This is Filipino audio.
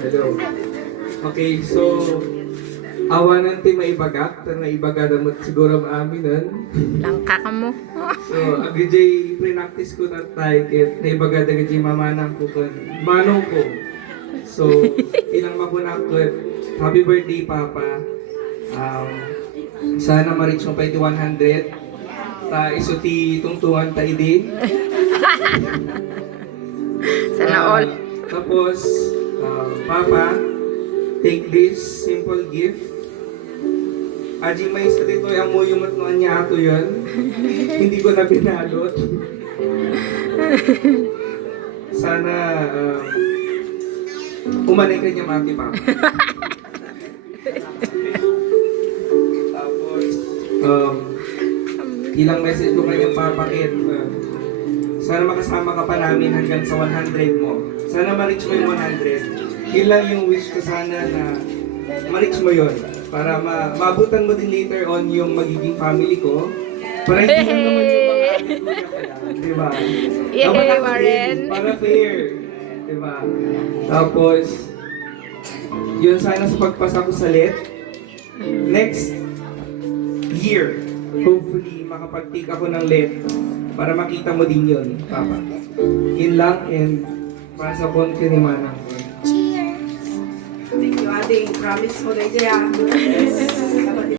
Hello. Okay, so awanan ti maibagak, na ibaga damot siguro maamin nun. Langka ka mo. So, agajay pre-practice ko na tayo kit naibaga agajay mamanang ko kan manong ko. So, ilang mabunak ko happy birthday Papa. Sana ma-reach mo pa iti 100. Ta isuti tungtungan ta idi. Sana all. Tapos, Papa, take this simple gift. Aji may isa dito ang mo yung matnuan niya ato yun. Hindi ko na binalot. Sana umanay ka niya maki Papa. Tapos, ilang message ko kanyang papakit. Sana makasama ka pa namin hanggang sa 100 mo. Sana ma-reach mo yung 100. Yun lang yung wish ko sana na ma-reach mo yun. Para maabutan mo din later on yung magiging family ko. Para hindi lang naman yung mga ate kuya ko lang. Diba? Dapat ako din, para fair. Diba? Tapos, yun sana sa pagpasa ko sa let. Next year, hopefully makapag-take ako ng let para makita mo din yun, Papa. Yun lang, and para sa phone ko ni Manang. Thank you, Ading. Promise mo na dyan.